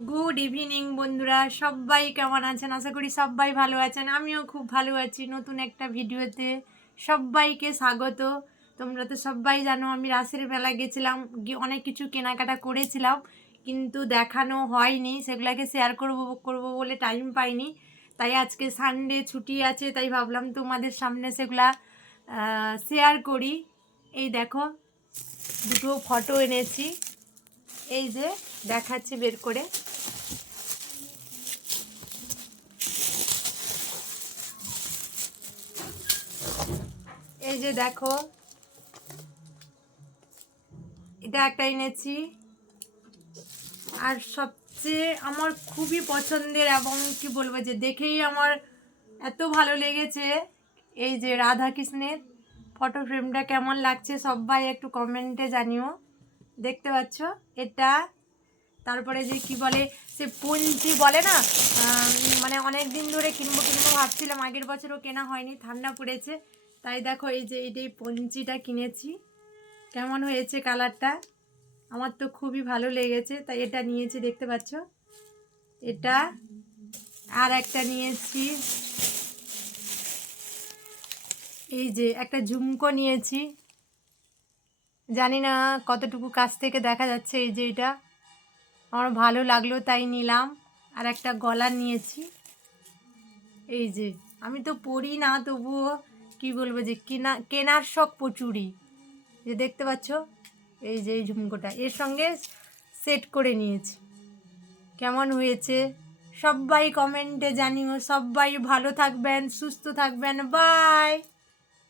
Good evening বন্ধুরা, সবাই কেমন আছেন? আশা করি সবাই ভালো আছেন। আমিও খুব ভালো আছি। নতুন একটা ভিডিওতে সবাইকে স্বাগত। তোমরা তো সবাই জানো আমি রাসের মেলা গেছিলাম, গিয়ে অনেক কিছু কেনাকাটা করেছিলাম, কিন্তু দেখানো হয়নি। সেগুলোকে শেয়ার করব বলে টাইম পাইনি। তাই আজকে সানডে ছুটি আছে, তাই ভাবলাম তোমাদের সামনে সেগুলা শেয়ার করি। এই দেখো, দুটো ফটো এনেছি, এই যে দেখাচ্ছি বের করে। এই যে দেখো, এটা একটা এনেছি। আর সবচেয়ে আমার খুবই পছন্দের এবং কি বলবো, যে দেখেই আমার এত ভালো লেগেছে, এই যে রাধা কৃষ্ণের ফটো ফ্রেমটা কেমন লাগছে সবাই একটু কমেন্টে জানিও। দেখতে পাচ্ছ এটা। তারপরে যে কি বলে, সে পঞ্চি বলে না, মানে অনেক দিন ধরে কিনবো ভাবছিলাম, আগের বছরও কেনা হয়নি, ঠান্ডা পড়েছে। তাই দেখো, এই যে এই পঞ্চিটা কিনেছি। কেমন হয়েছে কালারটা? আমার তো খুবই ভালো লেগেছে, তাই এটা নিয়েছি। দেখতে পাচ্ছ এটা। আর একটা নিয়েছি, এই যে একটা ঝুমকো নিয়েছি। জানি না কতটুকু কাছ থেকে দেখা যাচ্ছে। এই যে এটা আমার ভালো লাগলো তাই নিলাম। আর একটা গলা নিয়েছি। এই যে আমি তো পরি না, তবুও কি বলবো, যে কেনার শখ প্রচুরই। যে দেখতে পাচ্ছ, এই যে এই ঝুমকোটা এর সঙ্গে সেট করে নিয়েছি। কেমন হয়েছে সবাই কমেন্টে জানিও। সবাই ভালো থাকবেন, সুস্থ থাকবেন। বাই।